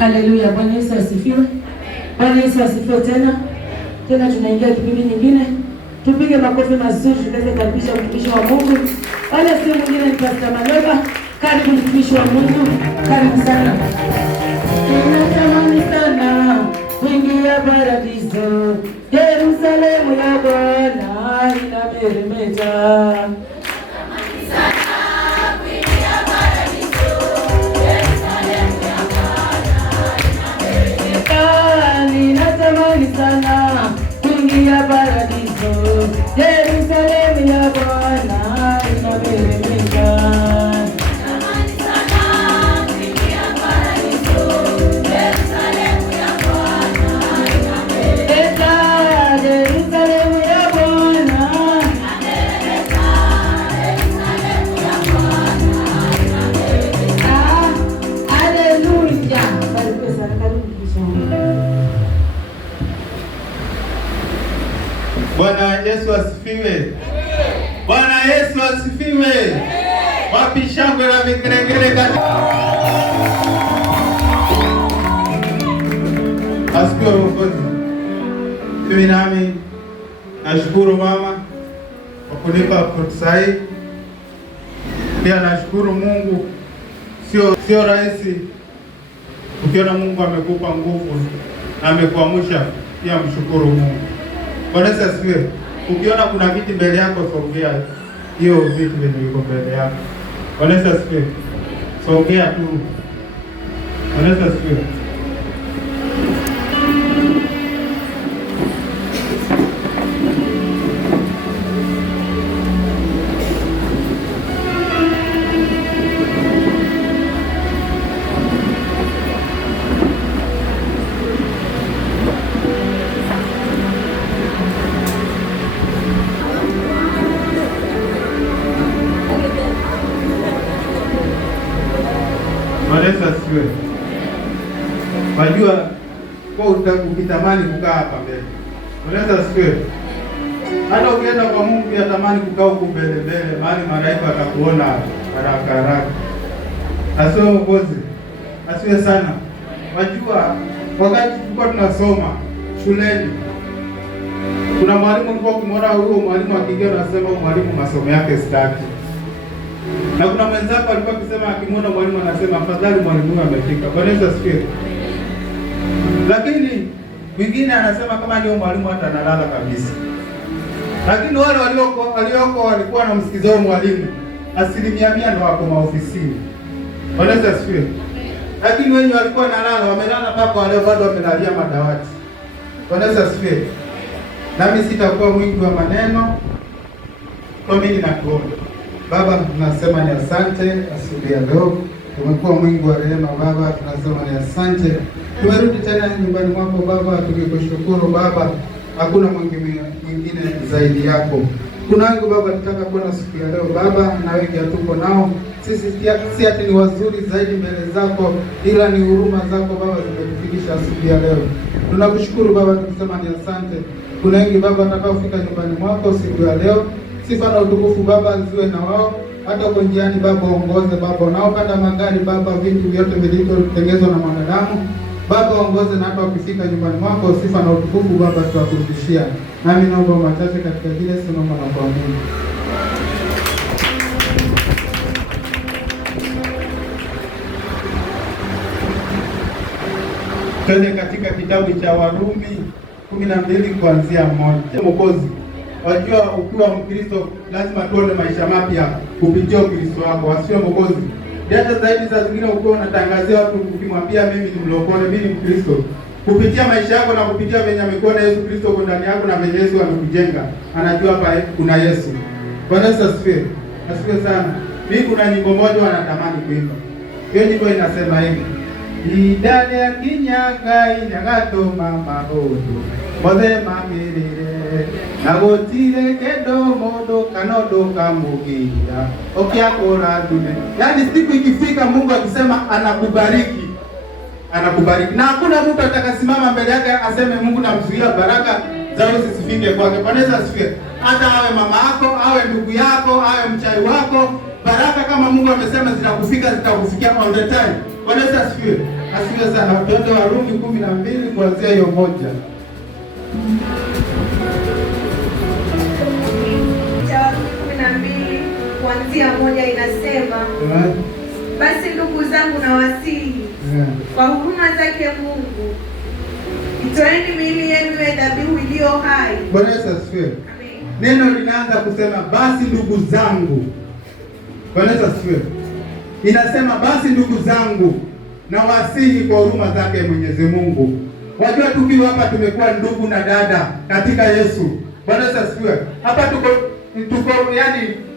Haleluya, Bwana Yesu asifiwe. Bwana Yesu asifiwe tena. Tena tunaingia kipindi nyingine. Tupige makofi mazuri tuweze kukaribisha mtumishi wa Mungu. Wale si mwingine ni Pastor Maloba. Karibu mtumishi wa Mungu. Karibu sana. Ninatamani sana kuingia paradiso. Yerusalemu ya Bwana inameremeta. Sana kuingia paradiso, Yerusalemu ya Bwana inameremeta. Natamani sana kuingia paradiso, Yerusalemu ya Bwana inameremeta. Yerusalemu ya Bwana inameremeta. Yerusalemu ya Bwana inameremeta. Haleluya. Barikiwe sana, karibu kisha. Bwana Yesu asifiwe. Bwana Yesu asifiwe. Wapi shangwe na vigelegele katika asifiwe Mwokozi. Mimi nami nashukuru mama kwa kunipa fursa hii. Pia nashukuru Mungu, sio rahisi ukiona Mungu amekupa nguvu na amekuamsha, pia mshukuru Mungu. Bwana Yesu asifiwe. Ukiona kuna viti mbele yako, sogea hiyo vitu viko mbele yako. Bwana Yesu asifiwe. Sogea tu. Bwana Yesu asifiwe. Yesu asifiwe. Wajua kwa ukitamani kukaa hapa mbele. Yesu asifiwe. Hata ukienda kwa Mungu yatamani kukaa huko mbele, mahali malaika atakuona haraka. Asiwe Mwokozi. Asiwe sana. Wajua wakati tulikuwa tunasoma shuleni, kuna mwalimu alikuwa ukimwona huyo mwalimu akiingia anasema mwalimu masomo yake sitaki. Na kuna mwenzako alikuwa akisema akimwona mwalimu anasema afadhali mwalimu huyu amefika. Bwana Yesu asifiwe. Lakini mwingine anasema kama ndio mwalimu hata analala kabisa. Lakini wale walioko walikuwa na msikizao mwalimu, 100% ndio wako maofisini. Bwana Yesu asifiwe. Lakini wengi walikuwa wamelala mpaka leo bado wamelalia madawati. Bwana Yesu asifiwe. Nami sitakuwa mwingi wa maneno. Kwa mimi nakuomba Baba, tunasema ni asante asubuhi ya leo. Tumekuwa mwingi wa rehema Baba, tunasema ni asante. Tumerudi tena nyumbani mwako Baba, tukikushukuru Baba. Hakuna mwingine zaidi yako. Kuna wengi Baba tutaka kuona siku ya leo Baba, na wengi hatuko nao. Sisi si ati ni wazuri zaidi mbele zako, ila ni huruma zako Baba zimetufikisha asubuhi ya leo. Tunakushukuru Baba, tukisema ni asante. Kuna wengi Baba watakaofika nyumbani mwako siku ya leo. Sifa na utukufu Baba ziwe na wao. Hata kwa njiani Baba ongoze Baba, unaopanda magari Baba, vitu vyote vilivyotengenezwa na mwanadamu Baba ongoze, na hata ukifika nyumbani mwako sifa na utukufu Baba tuwakurudishia. Nami naomba machache katika kile naomba na kuamini. Twende katika kitabu cha Warumi 12 kuanzia 1. Mwokozi, wajua ukiwa Mkristo lazima tuone maisha mapya kupitia Ukristo wako. Asifiwe Mwokozi. Hata zaidi saa zingine ukiwa unatangazia watu ukimwambia mimi ni mlokole, mimi ni Mkristo, kupitia maisha yako na kupitia venye amekuona Yesu Kristo kwa ndani yako na venye Yesu amekujenga, anajua hapa kuna Yesu. Bwana Yesu asifiwe. Asifiwe sana. Mimi kuna nyimbo moja wanatamani kuimba. Hiyo nyimbo inasema hivi: idale ya kinyaga inyagato mama odo mothe mamirire nagotire kendo modo kanodo kamugia okiakora dume. Yaani siku ikifika Mungu akisema anakubariki, anakubariki, na hakuna mtu atakasimama mbele yake aseme Mungu namzuia baraka zao zisifike kwake. Bwana Yesu asifiwe. Hata awe mama yako, awe ndugu yako, awe mchai wako, baraka kama Mungu amesema zitakufika, zitakufikia all the time. Bwana Yesu asifiwe. Asifiwe sana. Twende Warumi 12 kuanzia hiyo moja. Warumi 12 kuanzia moja inasema, basi ndugu zangu nawasihi kwa huruma zake Mungu, itoeni miili yenu iwe dhabihu iliyo hai. Bwana Yesu asifiwe. Neno linaanza kusema basi ndugu zangu. Bwana Yesu asifiwe. Inasema basi ndugu zangu nawasihi kwa huruma zake Mwenyezi Mungu. Wajua tukiwa hapa tumekuwa ndugu na dada katika Yesu. Bwana Yesu asifiwe. Hapa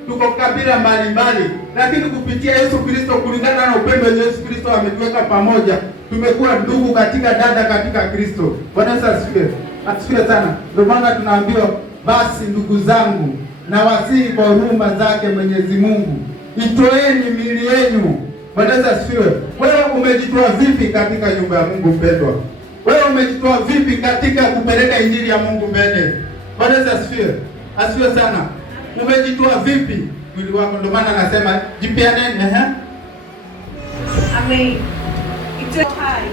tuko kabila mbalimbali, lakini kupitia Yesu Kristo, kulingana na upendo wa Yesu Kristo ametuweka pamoja, tumekuwa ndugu katika dada katika Kristo. Bwana Yesu asifiwe. Asifiwe sana. Ndio maana tunaambiwa basi ndugu zangu nawasihi kwa huruma zake Mwenyezi Mungu, itoeni miili yenu. Bwana Yesu asifiwe. Wewe umejitoa vipi katika nyumba ya Mungu mpendwa? Wewe umejitoa vipi katika kupeleka injili ya Mungu mbele? Bwana Yesu asifiwe. Asifiwe sana. Umejitoa vipi mwili wako? Ndio maana anasema jipeaneni. Amen. Itoe hai.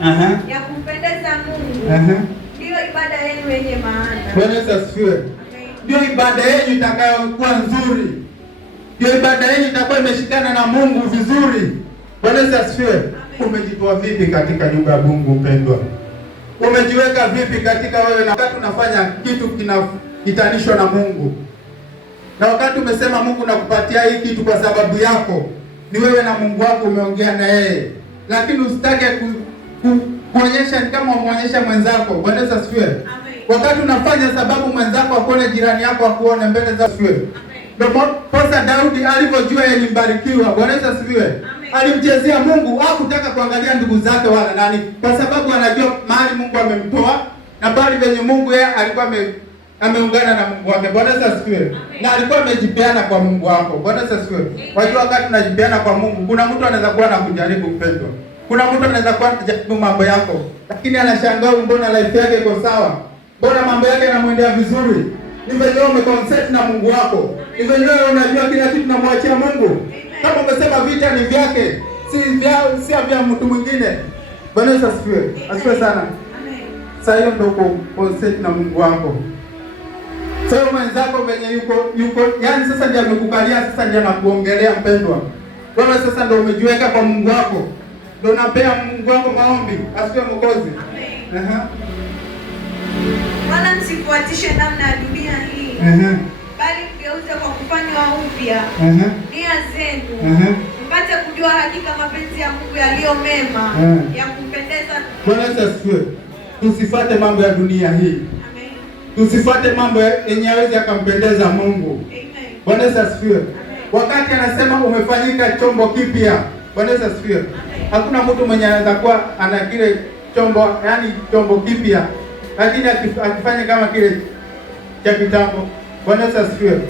Takatifu. Ya kumpendeza Mungu. Ndio ibada yenu yenye maana. Bwana Yesu asifiwe. Ndio ibada yenu itakayokuwa nzuri. Ndio ibada yenu itakuwa imeshikana na Mungu vizuri. Bwana Yesu asifiwe. Umejitoa vipi katika nyumba ya Mungu mpendwa? Umejiweka vipi katika wewe na wakati unafanya kitu kinahitanishwa na Mungu? Na wakati umesema Mungu nakupatia hii kitu kwa sababu yako, ni wewe na Mungu wako umeongea na yeye. Lakini usitake kuonyesha ni kama umuonyesha mwenzako. Bwana Yesu asifiwe. Wakati unafanya sababu mwenzako akuone, jirani yako akuone mbele za asifiwe. Ndio posa Daudi alipojua yeye ni mbarikiwa. Bwana Yesu asifiwe. Alimchezea Mungu, hakutaka kuangalia ndugu zake wala nani, kwa sababu anajua mahali Mungu amemtoa na bali venye Mungu yeye alikuwa ameungana na Mungu wake. Bwana Yesu asifiwe. Na alikuwa amejipeana kwa Mungu wako. Bwana Yesu asifiwe. Wajua wakati unajipeana kwa Mungu, kuna mtu anaweza kuwa na kujaribu mpendwa. Kuna mtu anaweza kuwa anajaribu mambo yako, lakini anashangaa mbona life yake iko sawa? Mbona mambo yake yanamwendea vizuri? Ni venye umeconcentrate na Mungu wako. Ni venye unajua kila kitu namwachia Mungu. Kama umesema vita ni vyake, si vya mtu mwingine. Bwana Yesu asifiwe. Asifiwe sana. Sasa hiyo ndio concentrate na Mungu wako. Sasa mwenzako venye yuko yani sasa ndiye amekukalia, sasa ndiye anakuongelea mpendwa. Wewe sasa ndio umejiweka kwa Mungu wako. Ndio unapea Mungu wako maombi. Asifiwe Mwokozi. Wala msifuatishe namna ya dunia hii. Bali mgeuze kwa kufanywa upya nia zenu, mpate kujua hakika mapenzi ya Mungu yaliyo mema, ya kumpendeza. Bwana Yesu asifiwe. Tusifuate mambo ya dunia hii. Amen. Tusifuate mambo yenye hawezi akampendeza Mungu. Amen. Bwana Yesu asifiwe. Wakati anasema umefanyika chombo kipya. Bwana Yesu asifiwe. Hakuna mtu mwenye anaweza kuwa ana kile chombo, yani chombo kipya, lakini akifanya kama kile cha kitambo. Bwana Yesu asifiwe.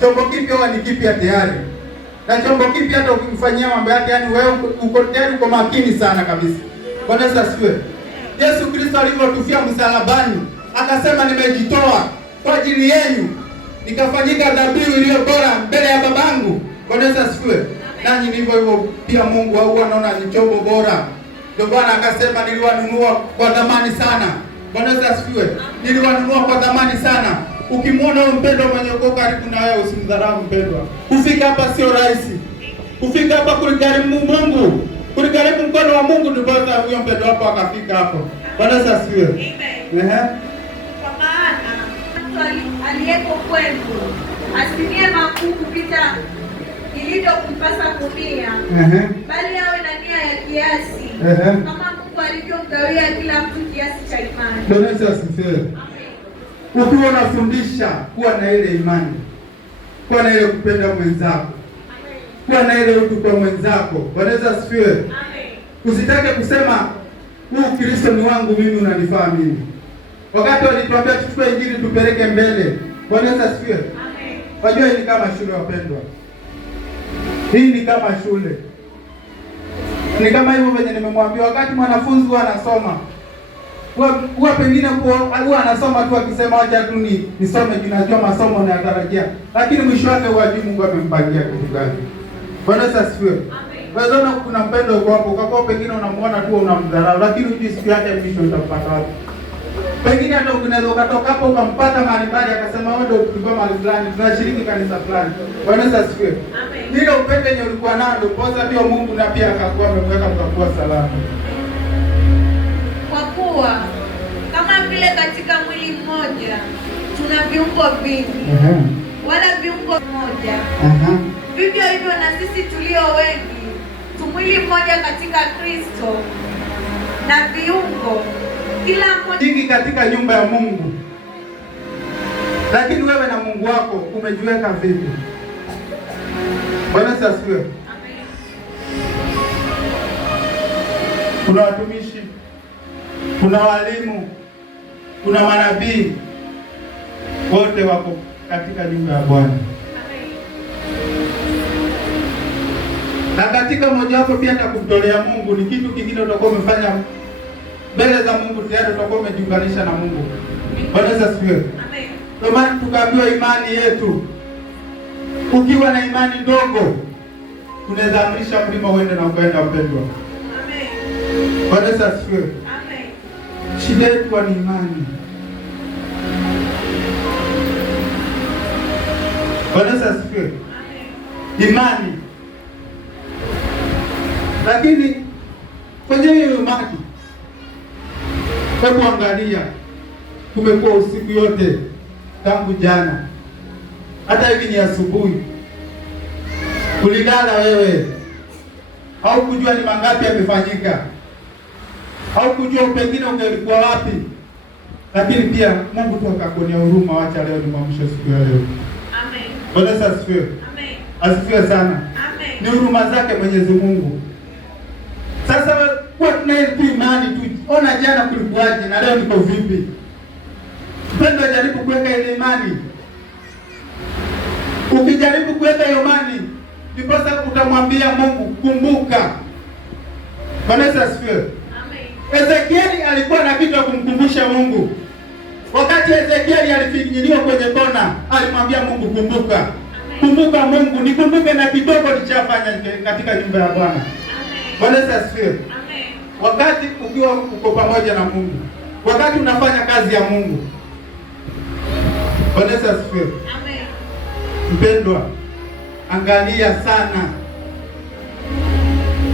Chombo kipya huwa ni kipya tayari. Na chombo kipya hata ukifanyia mambo yake, yani wewe uko tayari, uko makini sana kabisa. Bwana Yesu asifiwe. Yesu Kristo alipotufia msalabani, akasema nimejitoa kwa ajili yenu, nikafanyika dhabihu iliyo bora mbele ya Babangu. Bwana Yesu asifiwe. Nanyi ndivyo hivyo pia Mungu huwa anaona ni chombo bora. Ndio Bwana akasema niliwanunua kwa thamani sana. Bwana Yesu asifiwe. Niliwanunua kwa thamani sana. Ukimwona mpendwa mwenye uko karibu na wewe, usimdharau mpendwa. Kufika hapa sio rahisi. Kufika hapa kuligharimu Mungu. Kuligharimu mkono wa Mungu, ndio basi huyo mpendwa hapo akafika hapo. Bwana Yesu asifiwe. Amen. Kwa maana mtu aliyeko kwetu asinie makuu kupita ilivyokumpasa kunia, bali awe na nia ya kiasi, kama Mungu alivyomgawia kila mtu kiasi cha imani. Bwana Yesu asifiwe. Ukiwa unafundisha kuwa na ile imani, kuwa na ile kupenda mwenzako, kuwa na ile utu kwa mwenzako. Bwana Yesu asifiwe. Usitake kusema huu Kristo ni wangu mimi, unanifaa mimi. Wakati walituambia tuchukue injili tupeleke mbele. Bwana Yesu asifiwe. Wajua hii ni kama shule wapendwa. Hii ni kama shule. Ni kama hivyo venye nimemwambia, wakati mwanafunzi huwa anasoma, huwa pengine huwa anasoma tu akisema wacha tu nisome, tunajua masomo nayatarajia, lakini mwisho wake hujui Mungu amempangia kitu gani. Bwana Yesu asifiwe. Unaweza kuna mpendo uko hapo, ukakuwa pengine unamuona tu unamdharau, lakini hujui siku yake mwisho utampata wapi. Pengine hata unaweza ukatoka hapo ukampata mahali mbali akasema wewe ndio tulikuwa mahali fulani, tunashiriki kanisa fulani. Bwana Yesu asifiwe. Amen. Ile upendo yenye ulikuwa nao ndio poza pia Mungu na pia akakuwa amemweka mkakuwa salama. Kwa kuwa kama vile katika mwili mmoja tuna viungo vingi, wala viungo moja. Vivyo hivyo na sisi tulio wengi tu mwili mmoja katika Kristo, na viungo kila mmoja nyingi katika nyumba ya Mungu. Lakini wewe na Mungu wako umejiweka vipi? Bwana asifiwe. Amen. Kuna watumishi, kuna walimu, kuna manabii, wote wako katika nyumba ya Bwana. Na katika moja wapo pia atakumtolea Mungu ni kitu kingine utakuwa umefanya mbele za Mungu, tayari utakuwa umejiunganisha na Mungu. Bwana asifiwe. Amen. Kwa maana tukaambiwa imani yetu, ukiwa na imani ndogo unaweza amrisha mlima uende na ukaenda, mpendwa. Amen. Bwana asifiwe. Amen. Shida yetu ni imani. Bwana asifiwe. Amen. Imani. Lakini kwenye hiyo imani, hebu angalia, tumekuwa usiku yote tangu jana, hata hivi ni asubuhi, ulilala wewe, au kujua ni mangapi yamefanyika, au kujua pengine ungelikuwa wapi, lakini pia Mungu tu akakuonea huruma. Wacha leo ni mwisho siku ya leo. Amen. Bwana asifiwe. Amen. Asifiwe sana. Amen. Ni huruma zake Mwenyezi Mungu. Sasa kwa tunaye imani tu, ona jana kulikuwaje na leo niko vipi? Mpendo, jaribu kuweka ile imani. Ukijaribu kuweka hiyo imani, ndipo utamwambia Mungu kumbuka. Bwana asifiwe. Amen. Ezekieli alikuwa na kitu cha kumkumbusha Mungu. Wakati Ezekieli alifinyiliwa kwenye kona, alimwambia Mungu kumbuka. Amen. Kumbuka Mungu, nikumbuke na kidogo nilichofanya katika nyumba ya Bwana. Bwana asifiwe. Amen. Wakati ukiwa uko pamoja na Mungu, wakati unafanya kazi ya Mungu. Bwana asifiwe. Amen. Mpendwa, angalia sana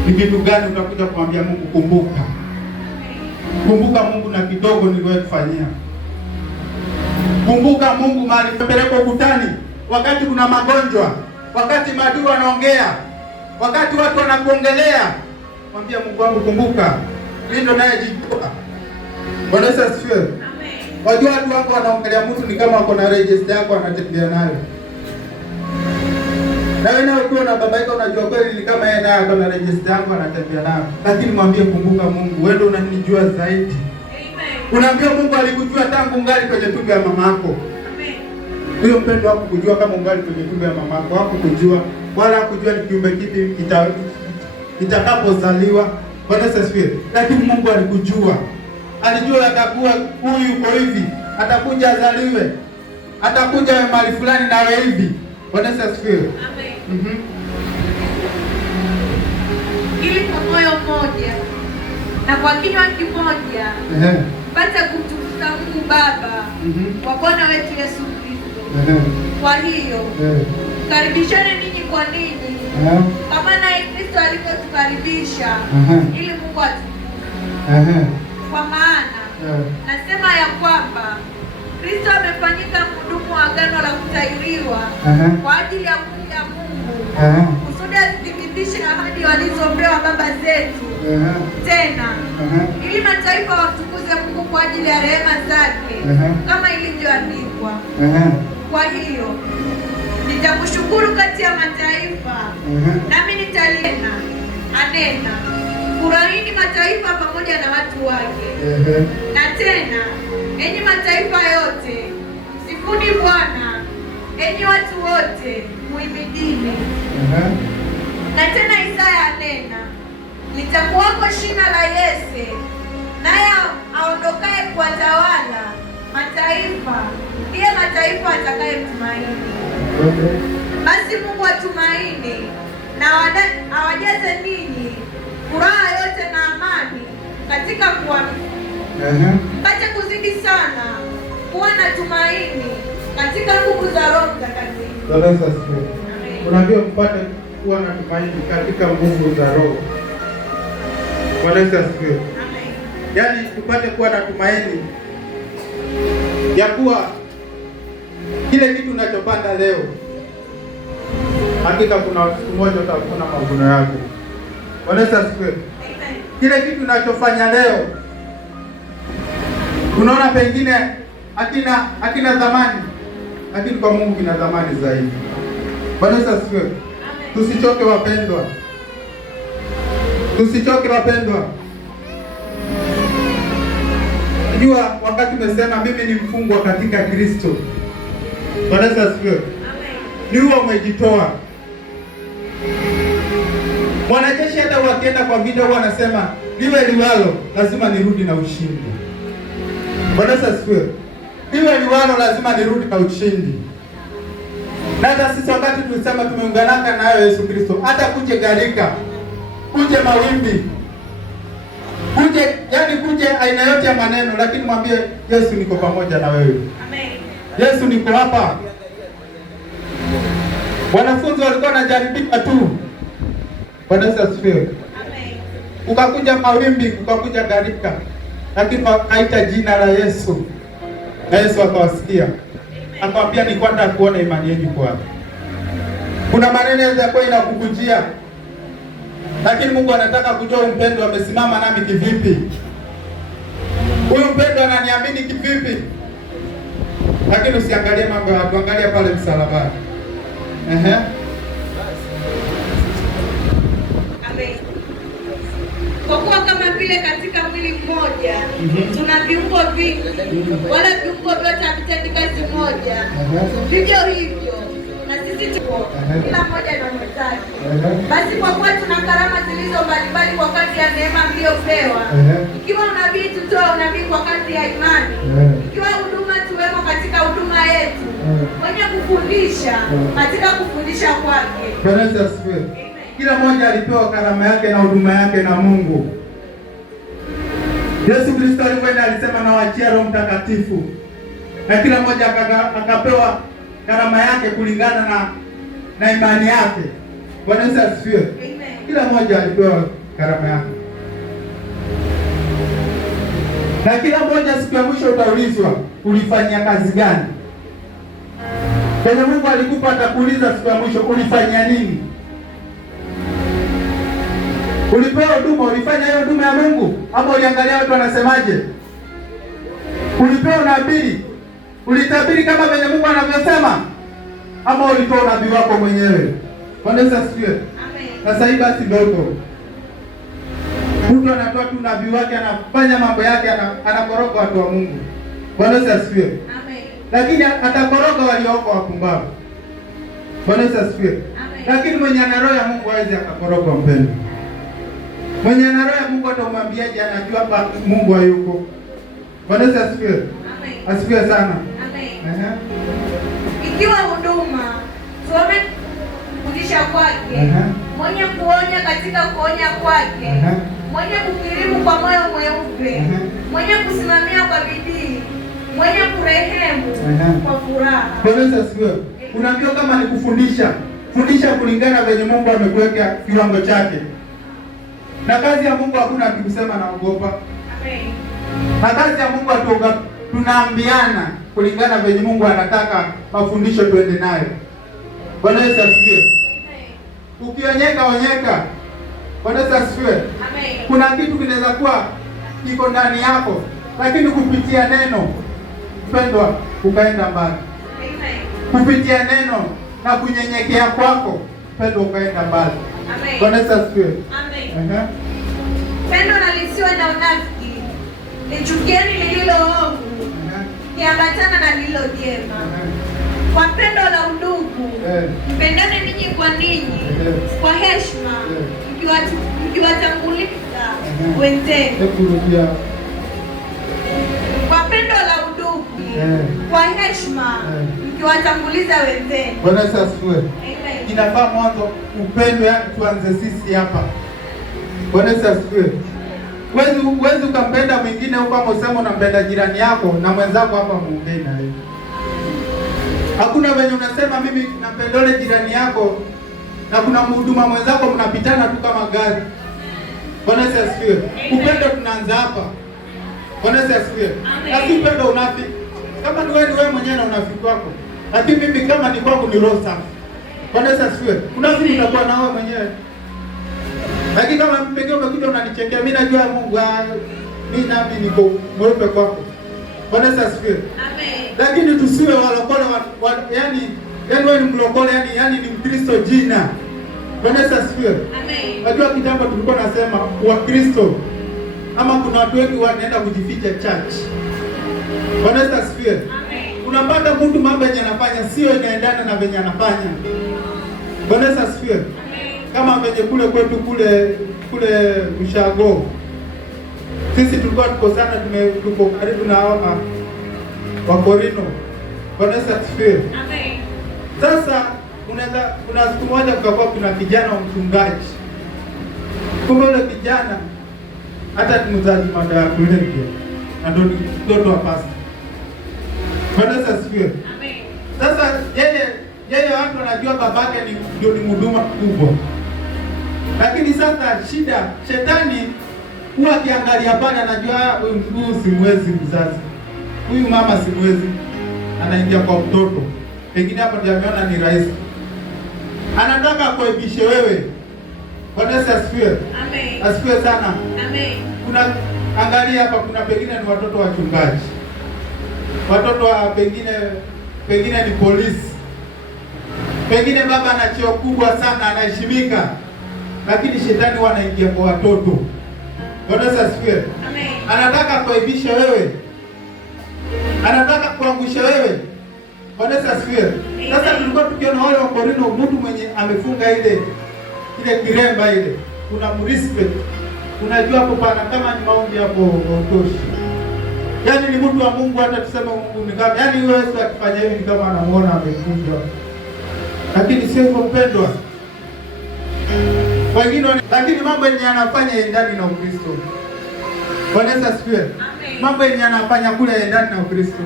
ni kitu gani utakuja kumwambia Mungu kumbuka. Kumbuka Mungu na kidogo nilichofanyia. Kumbuka Mungu mahali umepelekwa ukutani, wakati kuna magonjwa, wakati maadui wanaongea, wakati watu wanakuongelea, mwambie Mungu wangu kumbuka. Mimi ndo naye jijua. Bwana asifiwe. Amen. Wajua watu wako wanaongelea mtu ni kama wako na register yako anatembea nayo. Na wewe nawe ukiwa na baba yako unajua kweli ni kama yeye naye ako na register yako anatembea nayo. Lakini mwambie kumbuka Mungu, wewe ndo unanijua zaidi. Amen. Unaambia Mungu alikujua tangu ungali kwenye tumbo ya mama yako. Amen. Huyo mpendo wako kujua kama ungali kwenye tumbo ya mama yako, wako kujua wala kujua ni kiumbe kipi itakapozaliwa. Bwana asifiwe. Lakini Mungu alikujua. Alijua atakuwa huyu yuko hivi, atakuja azaliwe, atakuja mahali fulani na wewe hivi. Bwana asifiwe. Amen. Ili kwa moyo mmoja na kwa kinywa kimoja pata kumtukuza Mungu Baba kwa Bwana wetu Yesu Kristo. Kwa hiyo karibishane ninyi kwa ninyi kama naye Kristo alivyotukaribisha ili Mungu atukuze. Kwa maana nasema ya kwamba Kristo amefanyika mhudumu wa agano la kutahiriwa kwa ajili ya mwili ya Mungu, kusudi azithibitishe ahadi walizopewa baba zetu, tena ili mataifa watukuze Mungu kwa ajili ya rehema zake, kama ilivyoandikwa. Kwa hiyo nitamshukuru kati ya mataifa, nami nitalena anena, furahini mataifa pamoja na watu wake. Na tena enyi mataifa yote, msifuni Bwana, enyi watu wote muhimidini. Na tena Isaya anena, litakuwako shina la Yese, naye aondokaye kuwatawala mataifa, ndiye mataifa atakayemtumaini. Basi Mungu atumaini, na awajaze ninyi furaha yote na amani katika kuamini, mpate kuzidi sana kuwa na tumaini katika nguvu za Roho Mtakatifu. Unaambiwa mpate kuwa na tumaini katika nguvu za Roho. Bwana Yesu asifiwe. Yaani tupate kuwa na tumaini ya kuwa kile kitu unachopanda leo hakika kuna siku moja utavuna mavuno yake. Bwana Yesu asifiwe. Kile kitu unachofanya leo unaona pengine hakina dhamani, lakini kwa Mungu ina dhamani zaidi. Bwana Yesu asifiwe. Tusichoke wapendwa. Tusichoke wapendwa. Jua wakati umesema mimi ni mfungwa katika Kristo. Bwana Yesu asifiwe. Ni huo umejitoa. Mwanajeshi hata wakienda kwa vita huwa anasema liwe liwalo lazima nirudi na ushindi. Bwana Yesu asifiwe. Liwe liwalo lazima nirudi na ushindi. Na hata sisi wakati tulisema tumeunganaka na Yesu Kristo, hata kuje gharika, kuje mawimbi, kuje aina yote ya maneno, lakini mwambie Yesu niko pamoja na wewe. Amen. Yesu niko hapa. Wanafunzi walikuwa wanajaribika tu. Bwana Yesu asifiwe. Amen. Ukakuja mawimbi, ukakuja gharika, lakini kaita jina la Yesu. Na Yesu akawasikia. Akamwambia ni kwenda kuona imani yenu kwa. Kuna maneno yanayokuwa inakukujia. Lakini Mungu anataka kujua mpendo amesimama nami kivipi. Huyu mpendo ananiamini kivipi? Lakini usiangalie mambo ya watu, angalia pale msalabani. Amen. Kwa kuwa kama vile katika mwili mmoja tuna viungo vingi, wala viungo vyote havitendi kazi moja, vivyo hivyo na sisi tuko kila mmoja na mwenzake. Basi kwa kuwa tuna karama zilizo mbalimbali kwa kadri ya neema mliopewa, ikiwa unabii tutoe unabii kwa kadri ya imani, ikiwa huduma tuwemo katika huduma yetu, mwenye kufundisha katika kufundisha kwake. Bwana Yesu asifiwe. Kila mmoja alipewa karama yake na huduma yake na Mungu. Yesu Kristo alipoenda alisema nawaachia Roho Mtakatifu. Na kila mmoja akapewa karama yake kulingana na imani yake. Bwana Yesu asifiwe. Kila mmoja alipewa karama yake. Na kila mmoja siku ya mwisho utaulizwa ulifanyia kazi gani? Kwenye Mungu alikupa atakuuliza siku ya mwisho ulifanyia nini? Ulipewa huduma, ulifanya hiyo huduma ya Mungu ama uliangalia watu wanasemaje? Ulipewa unabii, ulitabiri kama vile Mungu anavyosema ama ulitoa unabii wako mwenyewe? Bwana Yesu asifiwe. Amen. Sasa hii basi ndoto. Mtu anatoa tu unabii wake, anafanya mambo yake, anakoroga watu wa Mungu. Bwana Yesu asifiwe. Amen. Lakini atakoroga walioko wapumbavu. Bwana Yesu asifiwe. Amen. Lakini mwenye ana roho ya Mungu hawezi akakoroga mpendo. Mwenye ana roho ya Mungu atamwambiaje? Anajua hapa Mungu hayuko. Bwana Yesu asifiwe. Amen. Asifiwe sana. Amen. Ikiwa huduma tuome kufundisha kwake, mwenye kuonya katika kuonya kwake, mwenye kukirimu kwa moyo mweupe, mwenye kusimamia kwa bidii, mwenye kurehemu kwa furaha. Bwana Yesu asifiwe. Unaambiwa kama ni kufundisha, fundisha kulingana venye Mungu amekuweka kiwango chake. Na kazi ya Mungu hakuna kusema naogopa. Amen. Na kazi ya Mungu tunaambiana kulingana venye Mungu anataka mafundisho tuende nayo. Bwana Yesu asifiwe. Ukionyeka onyeka. Bwana Yesu asifiwe. Amen. Kuna kitu kinaweza kuwa kiko ndani yako, lakini kupitia neno mpendwa ukaenda mbali. Amen. Kupitia neno na kunyenyekea kwako mpendwa ukaenda mbali. Amen. Bwana Yesu asifiwe. Amen. Pendo na lisiwe na unafiki. Lichukieni lililo ovu, kiambatana na lililo jema. Kwa pendo la undugu, mpendane ninyi kwa ninyi, kwa heshima, mkiwatanguliza wenzenu. Kwa pendo la undugu, kwa heshima, mkiwatanguliza wenzenu. Bwana Yesu asifiwe. Amen. inafaa mwanzo upendo, yani tuanze sisi hapa. Bwana Yesu asifiwe. Huwezi ukampenda mwingine huko kama usema unampenda jirani yako na mwenzako hapa muongee na yeye. Hakuna venye unasema mimi nampenda yule jirani yako na kuna mhuduma mwenzako mnapitana tu kama gari. Bwana Yesu asifiwe. Upendo tunaanza hapa. Bwana Yesu asifiwe. Na si upendo unafiki. Kama ni wewe mwenyewe na unafiki wako. Lakini mimi kama ni kwangu ni roho safi. Bwana Yesu asifiwe. Unafiki utakuwa na wewe mwenyewe. Lakini kama mpekee umekuja unanichekea, mimi najua Mungu mimi nami niko mweupe kwako. Bwana Yesu asifiwe. Amen. Lakini tusiwe walokole yani wewe ni mlokole yani ni Mkristo jina. Bwana Yesu asifiwe. Amen. Najua kitambo tulikuwa nasema Wakristo ama kuna watu wengi wanaenda kujificha church. Bwana Yesu asifiwe. Amen. Unapata mtu mambo yenye anafanya sio inaendana na venye anafanya. Bwana Yesu asifiwe. Amen. Kama venye kule kwetu kule Ushago. Sisi tulikuwa tuko sana tuko karibu na Wakorino. Bwana Yesu asifiwe. Amen. Sasa kuna siku moja kukakuwa kuna kijana wa mchungaji. Kumbe yule kijana hata mzazi mada ya kulevya na ndio mtoto wa pastor. Bwana Yesu asifiwe. Amen. Sasa yeye watu wanajua babake ndio ni mhuduma kubwa. Lakini sasa shida shetani huwa akiangalia pale anajua huyu simwezi mzazi. Huyu mama simwezi. Anaingia kwa mtoto. Pengine hapo ndio ameona ni rahisi. Anataka kuibishe wewe. Bwana Yesu asifiwe. Amen. Asifiwe sana. Amen. Kuna angalia hapa kuna pengine ni watoto wachungaji. Watoto wa pengine ni polisi. Pengine baba ana cheo kubwa sana anaheshimika. Lakini shetani wanaingia kwa watoto. Bwana Yesu asifiwe. Amen. Anataka kuibisha wewe. Anataka kuangusha wewe. Bwana Yesu asifiwe. Sasa tulikuwa tukiona wale wa Korino mtu mwenye amefunga ile kiremba ile. Kuna respect. Unajua hapo pana kama ni maombi hapo utoshi. Yaani ni mtu wa Mungu hata tuseme Mungu ni kama yaani Yesu akifanya hivi ni kama anamuona amefunjwa. Lakini sio hivyo mpendwa. Wengine lakini mambo yenye anafanya ndani na Ukristo. Bwana Yesu asifiwe. Amen. Mambo yenye anafanya kule ndani na Ukristo.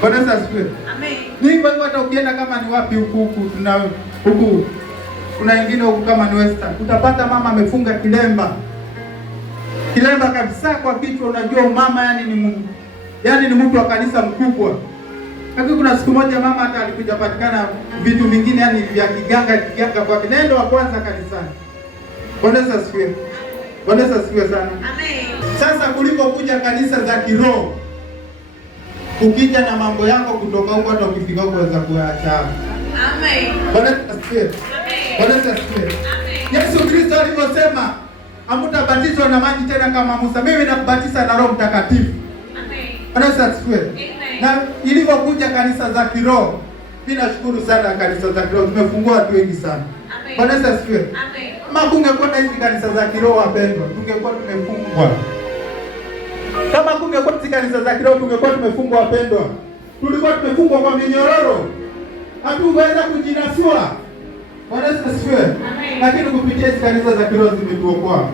Bwana Yesu asifiwe. Amen. Ni hivyo hata ukienda kama ni wapi huku kuna wengine huku kama ni Western. Utapata mama amefunga kilemba. Kilemba kabisa kwa kichwa, unajua mama yani ni mtu wa kanisa mkubwa. Lakini kuna siku moja mama hata alikuja patikana vitu vingine yani vya kiganga kwa nendo wa kwanza kanisani. Bwana Yesu asifiwe. Bwana Yesu asifiwe sana. Amen. Sasa kuliko kuja kanisa za kiroho, ukija na mambo yako kutoka huko hata ukifika huko waweza kuacha. Amen. Bwana Yesu asifiwe. Amen. Bwana Yesu asifiwe. Amen. Yesu Kristo aliposema hamtabatizwa na maji tena kama Musa, mimi nakubatiza na Roho Mtakatifu. Amen. Bwana Yesu asifiwe. Amen. Na ilivyokuja kanisa za kiroho, mimi nashukuru sana kanisa za kiroho tumefungua watu wengi sana. Amen. Bwana Yesu asifiwe. Amen. Kama kungekuwa na hizi kanisa za kiroho wapendwa, tungekuwa tumefungwa. Kama kungekuwa hizi kanisa za kiroho tungekuwa tumefungwa wapendwa. Tulikuwa tumefungwa kwa minyororo. Hatungeweza kujinasua. Bwana Yesu asifiwe. Amen. Lakini kupitia hizi kanisa za kiroho zimetuokoa.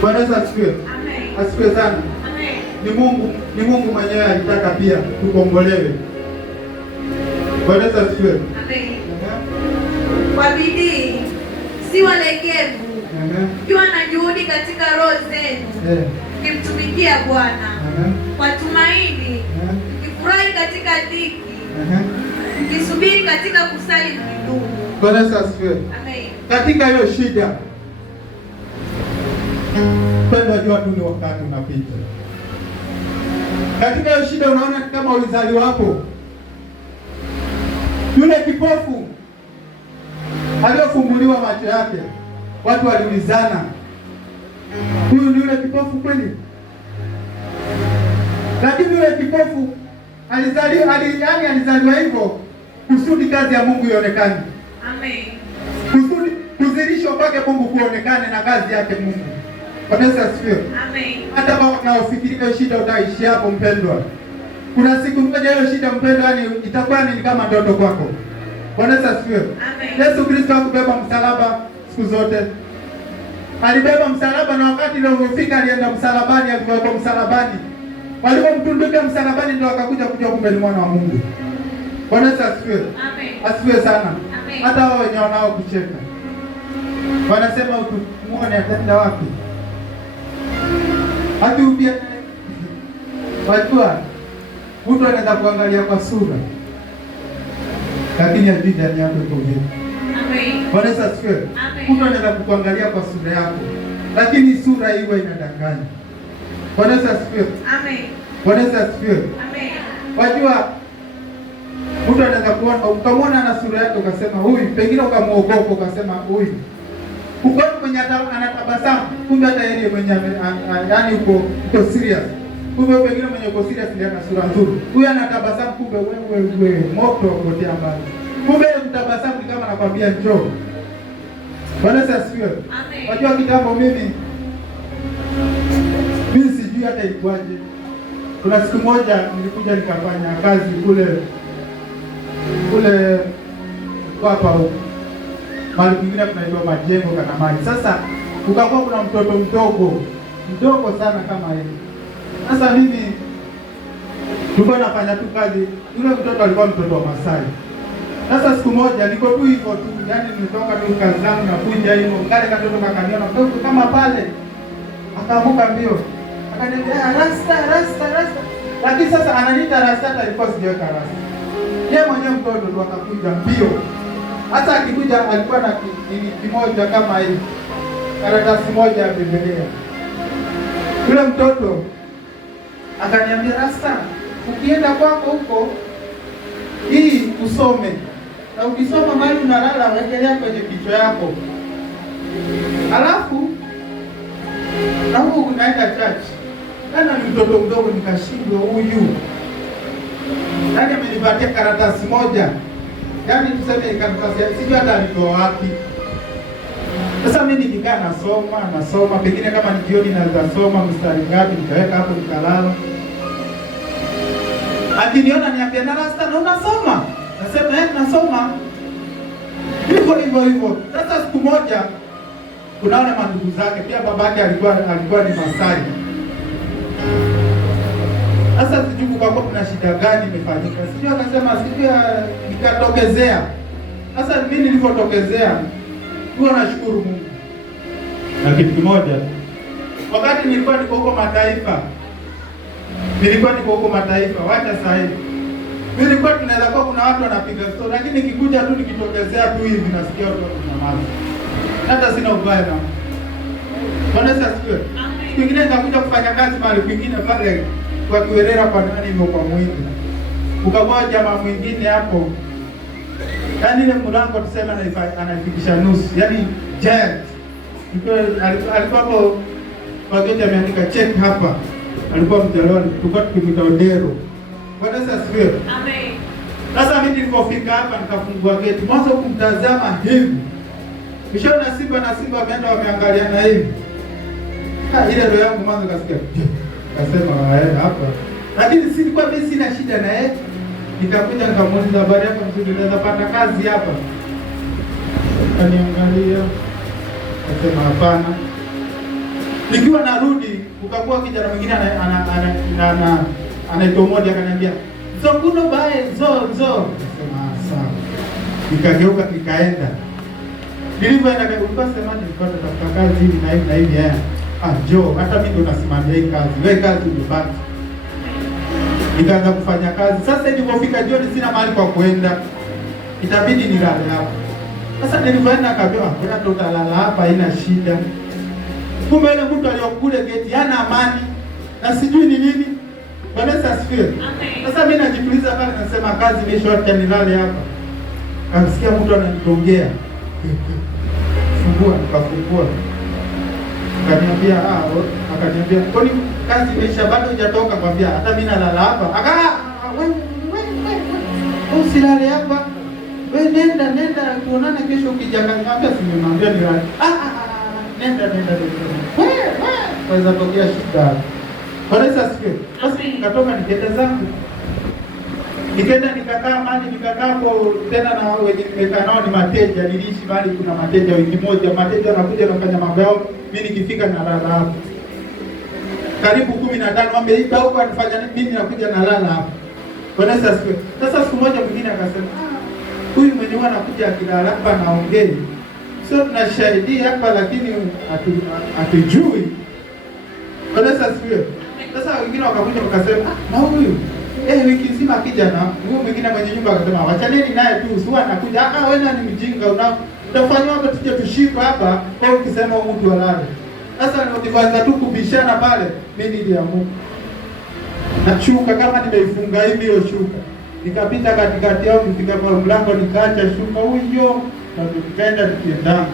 Bwana Yesu asifiwe. Amen. Asifiwe sana. Ni Mungu mwenyewe alitaka pia tukombolewe. Bwana Yesu asifiwe. Amen. Kwa bidii, si walegevu. Kiwa na juhudi katika roho zenu. Kimtumikia Bwana. Kwa tumaini. Kifurahi katika dhiki. Kisubiri katika kusali mkidumu. Bwana Yesu asifiwe. Amen. Katika hiyo shida. Penda jua tu ni wakati unapita. Katika hiyo shida unaona kama ulizaliwa hapo. Yule kipofu aliyofunguliwa macho yake, watu waliulizana, huyu ni yule kipofu kweli? Lakini yule kipofu alizaliwa hivyo kusudi kazi ya Mungu ionekane. Amen. Kusudi kuzidishwa kwake Mungu kuonekane na kazi yake Mungu. Bwana Yesu asifiwe. Amen. Hata kama unaofikiria shida utaishi hapo mpendwa. Kuna siku moja hiyo shida mpendwa, yani itakuwa ni kama ndoto kwako. Bwana Yesu asifiwe. Yesu Kristo hakubeba msalaba siku zote. Alibeba msalaba na wakati ile ulifika alienda msalabani, alikuwa msalabani. Walipomtundika msalabani ndio akakuja kumbe ni mwana wa Mungu. Bwana Yesu asifiwe. Amen. Asifiwe sana. Amen. Hata wao wenyewe wanao kucheka. Wanasema utumuone ataenda wapi? Hadi ubia. Wajua mtu anaweza kuangalia kwa sura, lakini hajui ndani yako iko vipi. Amen. Bwana Yesu asifiwe. Amen. Mtu anaweza kuangalia kwa sura yako, lakini sura hiyo inadanganya. Bwana Yesu asifiwe. Amen. Bwana Yesu asifiwe. Amen. Wajua mtu anaweza kuona ukamwona na sura yake ukasema huyu, pengine ukamuogopa ukasema huyu. Ukiona mwenye anatabasamu, kumbe hata yeye mwenyewe yaani uko serious. Kumbe pengine mwenye uko serious ndio ana sura nzuri. Huyu anatabasamu, kumbe wewe moto ukotea mbali. Kumbe mtabasamu ni kama anakuambia njoo. Bwana Yesu asifiwe. Amen. Wajua kitambo mimi sijui hata ilikuwaje. Kuna siku moja nilikuja nikafanya kazi kule hapa huko. Mahali kwingine tunaitwa Majengo kana maji. Sasa kukakuwa kuna mtoto mdogo sana kama yeye. Sasa mimi tulikuwa nafanya tu kazi. Yule mtoto alikuwa mtoto wa Masai. Sasa siku moja niko tu hivyo tu, yaani nilitoka tu kazi zangu na kuja hivyo, kale katoto kakaniona mdogo kama pale. Akavuka mbio. Akaniambia rasta. Lakini sasa ananiita rasta, alikuwa sijaweka rasta. Yeye mwenyewe mtoto ndo akakuja mbio. Hata akikuja alikuwa na kimoja kama hivi. Karatasi moja ya Biblia. Yule mtoto akaniambia rasta, ukienda kwako huko hii usome. Na ukisoma mahali unalala wekelea kwenye kichwa yako. Alafu na huko unaenda church. Kana ni mtoto mdogo nikashindwa huyu. Yaani amenipatia karatasi moja. Yaani tuseme karatasi sijui hata alitoa wapi. Sasa mimi nikikaa nasoma, pengine kama ni jioni naweza soma mstari ngapi nikaweka hapo nikalala. Akiniona niambia na rasta na unasoma. Nasema nasoma. Hivyo. Sasa siku moja kuna wale mandugu zake, pia babake alikuwa ni Masai. Sasa sijui kwa kuna shida gani imefanyika. Sijui akasema nikatokezea. Sasa mimi nilipotokezea, huwa nashukuru Mungu. Na kitu kimoja, wakati nilikuwa niko huko mataifa, wacha sasa hivi. Nilikuwa tunaweza kuwa kuna watu wanapiga story, lakini nikikuja tu nikitokezea tu hivi nasikia watu wananyamaza. Hata sina ubaya na. Bwana Yesu asifiwe. Kwingine nikakuja kufanya kazi mahali kwingine pale kwa Kiwerera kwa nani hivyo kwa Mwingi. Ukakuwa jamaa mwingine hapo. Yaani ile mlango tuseme anaifikisha nusu, yaani giant. Alikuwa hapo kwa geti ameandika check hapa. Alikuwa mjaliwa, tulikuwa tukimwita Odero. Bwana Yesu asifiwe. Amen. Sasa mimi nilipofika hapa nikafungua geti. Mwanzo kumtazama hivi. Kisha Simba wameenda wameangaliana hivi. Ile roho yangu mwanzo kasikia. Kasema hapa. Lakini silikuwa mimi sina shida na yeye. Nikakuja nikamuuliza habari yako mzuri, naweza pata kazi hapa? Akaniangalia. Akasema hapana. Nikiwa narudi, ukakuwa kijana mwingine anaitwa moja akaniambia, "Zokuno bae, zo." Nasema sawa. Nikageuka nikaenda. Nilipoenda ulikuwa sema nilikuwa natafuta kazi hivi na hivi njoo, hata mimi ndo nasimamia hii kazi. Wewe kazi umebaki. Nikaanza kufanya kazi. Sasa nilipofika jioni sina mahali kwa kwenda. Itabidi nilale hapa. Sasa nilipoenda akaambiwa, "Bwana tutalala hapa, haina shida." Kumbe yule mtu aliyokule geti hana amani na sijui ni nini. Bwana Yesu asifiwe. Amen. Sasa mimi najiuliza pale nasema kazi imeshoacha nilale hapa. Kamsikia mtu ananitongea. Nikafungua. Akaniambia, "Kwani kazi imeisha bado hujatoka?" Kwambia, "Hata mimi nalala hapa." Wewe usilale hapa. Wewe nenda tuonane kesho ukija kaniambia simemwambia nilale. Nenda. Wewe waweza tokea shida. Bwana Yesu asifiwe. Basi nikatoka nikaenda zangu. Nikaenda nikakaa mahali, nikakaa hapo tena na wenye nimekaa nao ni mateja. Niliishi mahali kuna mateja wiki moja. Mateja wanakuja wanafanya mambo yao, mimi nikifika na lala hapo. Karibu 15 wameiba huko wanafanya nini, mimi nakuja na lala hapo. Bwana asifiwe. Sasa siku moja mwingine akasema, huyu mwenyewe anakuja akilala hapa naongea. Sio tunashahidia hapa lakini hatujui. Bwana asifiwe. Sasa wengine wakakuja wakasema, na huyu wiki nzima akija na huyu mwingine mwenye nyumba akasema, wachaneni naye tu, sio anakuja. Wewe ni mjinga, utafanywa hapa tuje tushikwe hapa kwa ukisema mtu alale. Sasa nilianza tu kubishana pale, mimi niliamua. Nashuka kama nimeifunga hivi hiyo shuka. Nikapita katikati yao, nifika kwa mlango nikaacha shuka huyo, na tukaenda tukiendana.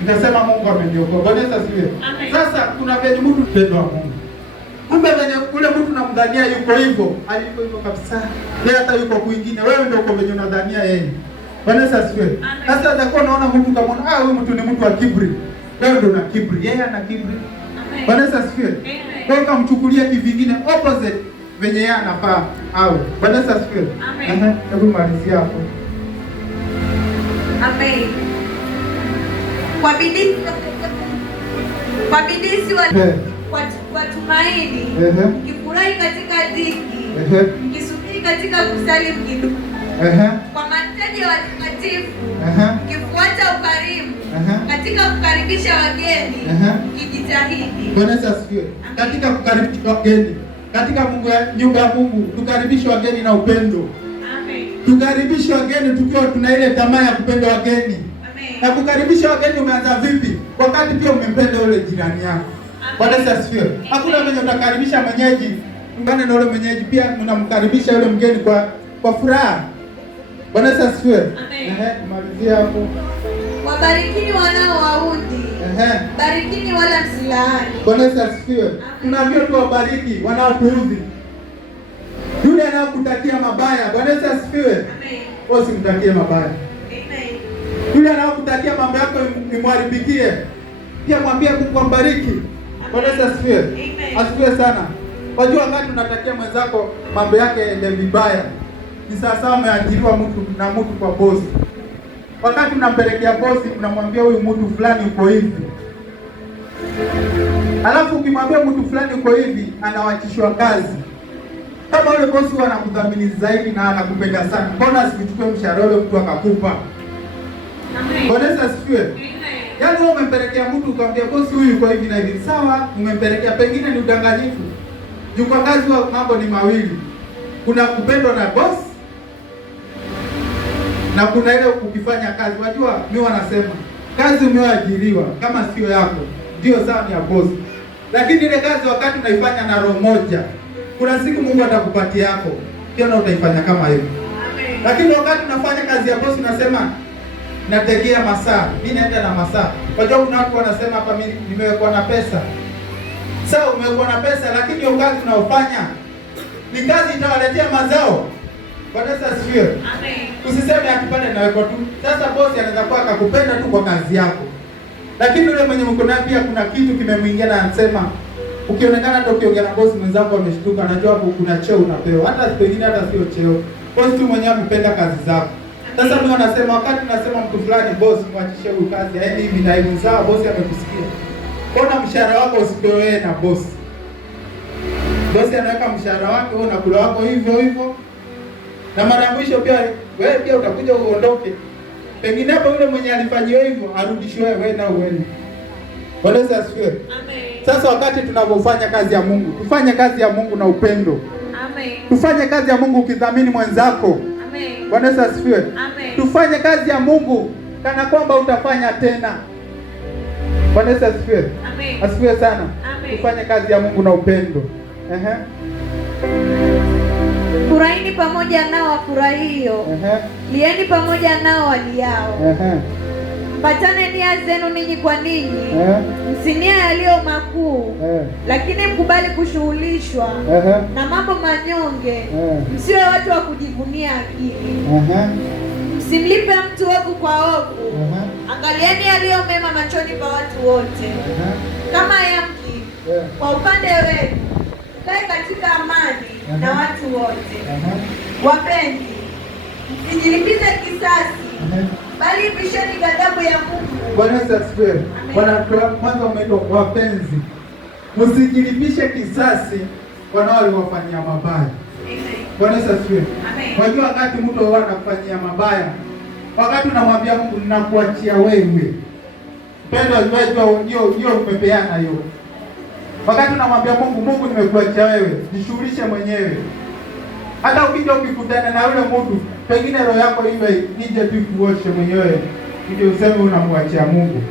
Nikasema Mungu ameniokoa. Bwana asifiwe. Sasa kuna venye mtu mpendo wa Mungu. Kumbe venye kule mtu namdhania yuko hivyo, aliko hivyo kabisa. Yeye hata yuko kwingine, wewe ndio uko venye unadhania yeye. Bwana asifiwe. Sasa atakuwa naona mtu kama huyu mtu ni mtu wa kiburi. Wewe ndio una kiburi, yeye ana kiburi. Bwana asifiwe. Kwa hiyo kamchukulia kivingine opposite venye yeye anafaa au. Bwana asifiwe. Amen. Hebu malizia hapo. Amen. Kwa bidii si kwa tumaini, mkifurahi katika dhiki, mkisubiri katika kusali mkidumu, kwa mahitaji ya watakatifu, mkifuata ukarimu, katika kukaribisha wageni, mkijitahidi. Bwana asifiwe. Katika kukaribisha wageni, katika nyumba ya Mungu, tukaribishe wageni na upendo. Amen. Tukaribishe wageni tukiwa tuna ile tamaa ya kupenda wageni. Na kukaribisha wageni umeanza vipi? Wakati pia umempenda yule jirani yako. Bwana asifiwe. Hakuna mwenye utakaribisha mwenyeji, ungane na yule mwenyeji pia unamkaribisha yule mgeni kwa furaha. Bwana asifiwe. Malizia hapo. Wabarikini wanaowaudhi. Barikini wala msilaani. Bwana asifiwe. Tunaambiwa tu wabariki wanaotuudhi. Yule anayekutakia mabaya, Bwana asifiwe. Wewe usimtakie mabaya. Yule anayekutakia mambo yako imwaribikie, pia mwambie Mungu ambariki. Bwana asifiwe. Asifiwe sana. Wajua wakati unatakia mwenzako mambo yake ende vibaya, ni sawa umeajiriwa mtu kwa bosi. Wakati unampelekea bosi unamwambia huyu mtu fulani uko hivi. Alafu ukimwambia mtu fulani uko hivi, anawachishwa kazi. Kama yule bosi anakudhamini zaidi na anakupenda sana, mbona asichukue mshahara ule mtu akakupa? Bwana asifiwe. Yaani wewe umempelekea mtu ukamwambia bosi huyu yuko hivi na hivi. Sawa, umempelekea pengine ni udanganyifu. Juu kwa kazi wa mambo ni mawili. Kuna kupendwa na boss na kuna ile ukifanya kazi. Wajua mimi wanasema kazi umeajiriwa kama sio yako ndio sawa ni ya boss. Lakini ile kazi wakati unaifanya na roho moja, kuna siku Mungu atakupatia yako. Kiona utaifanya kama hivyo. Lakini wakati unafanya kazi ya boss unasema nategea masaa, mimi naenda na masaa. Wajua kuna watu wanasema hapa mimi nimewekwa na pesa. Sawa, umewekwa na pesa lakini hiyo kazi unaofanya ni kazi itawaletea mazao. Bwana asifiwe. Amen. Usiseme akipande nawekwa tu. Sasa bosi anaweza kuwa akakupenda tu kwa kazi yako. Lakini yule mwenye mko naye pia kuna kitu kimemwingia na anasema ukionekana hata ukiongea na bosi mwenzako ameshtuka, anajua kuna cheo unapewa. Hata pengine hata sio cheo. Bosi tu mwenyewe amependa kazi zako. Sasa mimi wanasema wakati nasema mtu fulani bosi mwachishe huyu kazi yaani hivi na hivi, sawa bosi amekusikia. Mbona mshahara wako usipewe wewe na bosi? Bosi anaweka mshahara wake wewe unakula wako hivyo hivyo. Na mara ya mwisho pia wewe pia utakuja uondoke. Pengine hapo yule mwenye alifanyiwa hivyo arudishwe wewe na uende. Bwana asifiwe. Amen. Sasa wakati tunapofanya kazi ya Mungu, tufanye kazi ya Mungu na upendo. Amen. Tufanye kazi ya Mungu ukidhamini mwenzako. Amen. Bwana asifiwe. Amen. Tufanye kazi ya Mungu kana kwamba utafanya tena. Bwana asifiwe. Amen. Asifiwe sana. Amen. Tufanye kazi ya Mungu na upendo. Furahini pamoja nao wafurahio. Lieni pamoja nao waliao. Mpatane nia zenu ninyi kwa ninyi. Msinia yaliyo makuu. Lakini mkubali kushughulishwa na mambo manyonge. Msiwe watu wa kujivunia akili. Msimlipe mtu ovu kwa ovu. Angalieni yaliyo mema machoni pa watu wote. Kama yamki kwa upande wenu kae katika amani na watu wote. Wapenzi, msijilipize kisasi, bali ipisheni ghadhabu ya Mungu. Bwana Yesu asifiwe. Kwanza umeitwa wapenzi, msijilipishe kisasi wanaowafanyia mabaya. Bwana Yesu asifiwe. Unajua wakati mtu anakufanyia mabaya, wakati unamwambia Mungu ninakuachia wewe, pendo hiyo umepeana hiyo. Wakati unamwambia Mungu, Mungu nimekuachia wewe, jishughulishe mwenyewe. Hata ukija ukikutana na yule mtu, pengine roho yako iwe nije tu kuoshe mwenyewe, ndio useme unamwachia Mungu.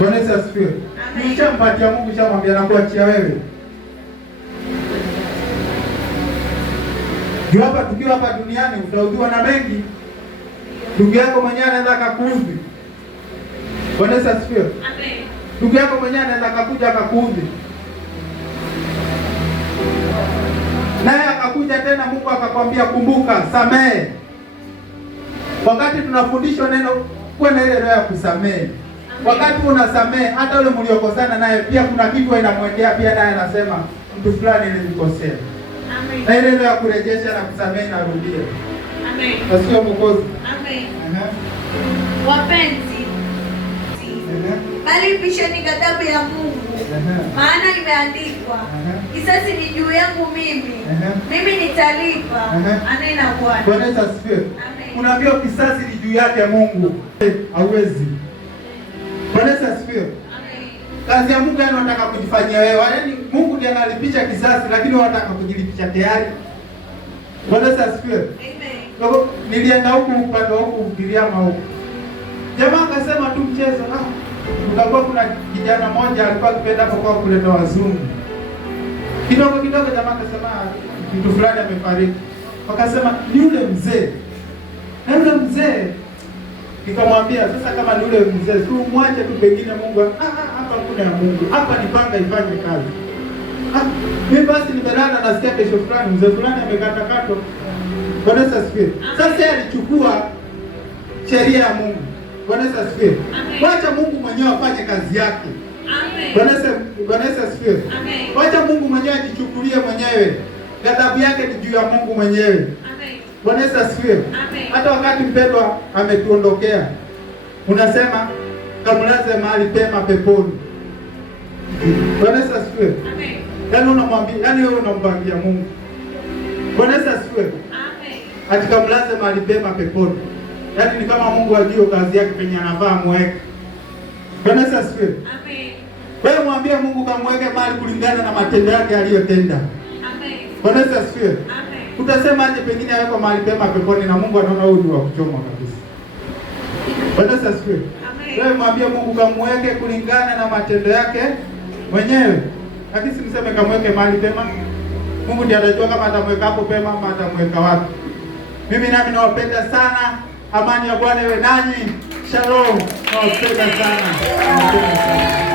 Bwana Yesu asifiwe. Nishampatia Mungu, shamwambia nakuachia wewe. Ndio hapa tukiwa hapa duniani utaudhiwa na mengi. Ndugu yako mwenyewe anaweza akakuudhi. Bwana Yesu asifiwe. Amen. Ndugu yako mwenyewe anaweza akakuja akakuudhi. Naye akakuja tena Mungu akakwambia kumbuka, samehe. Wakati tunafundishwa neno, kuwa na ile roho ya kusamehe. Wakati unasamehe, hata yule mliokosana naye pia kuna kitu inamwendea pia, naye anasema mtu fulani nilikosea. Amen. Na ile roho ya kurejesha na kusamehe narudia. Amen. Asiye Mwokozi. Amen. Wapenzi, bali ipisheni ghadhabu ya Mungu. Maana imeandikwa, kisasi ni juu yangu mimi nitalipa, anena Bwana. Bwana Yesu asifiwe. Unaambiwa kisasi ni juu yake Mungu. Hauwezi. Bwana Yesu asifiwe. Kazi ya Mungu anataka kujifanyia wewe. Yaani Mungu ndiye analipisha kisasi, lakini wanataka kujilipisha tayari. Bwana Yesu asifiwe. Amen. Nilienda huku upande wa huku Giriama huku. Jamaa akasema tu mchezo. Utakuwa kuna kijana mmoja alikuwa akipenda kwa kuleta wazungu. Kidogo jamaa akasema mtu fulani amefariki. Wakasema ni yule mzee. Na yule mzee nikamwambia sasa kama ni yule mzee, si umwache tu, pengine Mungu hapa kuna ya Mungu. Hapa nipanga ifanye kazi. Mimi basi nimelala nasikia kesho fulani mzee fulani amekata kato. Bwana Yesu asifiwe. Sasa yeye alichukua sheria ya Mungu. Bwana Yesu asifiwe. Wacha Mungu mwenyewe afanye kazi yake. Amen. Bwana Yesu asifiwe. Amen. Wacha Mungu mwenyewe ajichukulie mwenyewe. Ghadhabu yake ni juu ya Mungu mwenyewe. Amen. Bwana Yesu asifiwe. Amen. Hata wakati mpendwa ametuondokea, unasema kamlaze mahali pema peponi. Bwana Yesu asifiwe. Amen. Yaani unamwambia, yaani wewe unampangia Mungu. Bwana Yesu asifiwe. Amen. Atikamlaze mahali pema peponi. Yaani ni kama Mungu ajue kazi yake penye anavaa mweke. Bwana Yesu asifiwe. Amen. Wewe mwambie Mungu kamweke mahali kulingana na matendo yake aliyotenda. Amen. Bwana Yesu asifiwe. Amen. Utasemaje pengine yako mahali pema peponi na Mungu anaona huyu ni wa kuchoma kabisa. Bwana Yesu asifiwe. Amen. Wewe mwambie Mungu kamweke kulingana na matendo yake mwenyewe. Lakini simseme kamweke mahali pema. Mungu ndiye atajua kama atamweka hapo pema ama atamweka wapi. Mimi nami nawapenda sana. Amani ya Bwana iwe nanyi. Shalom. Nawapenda sana.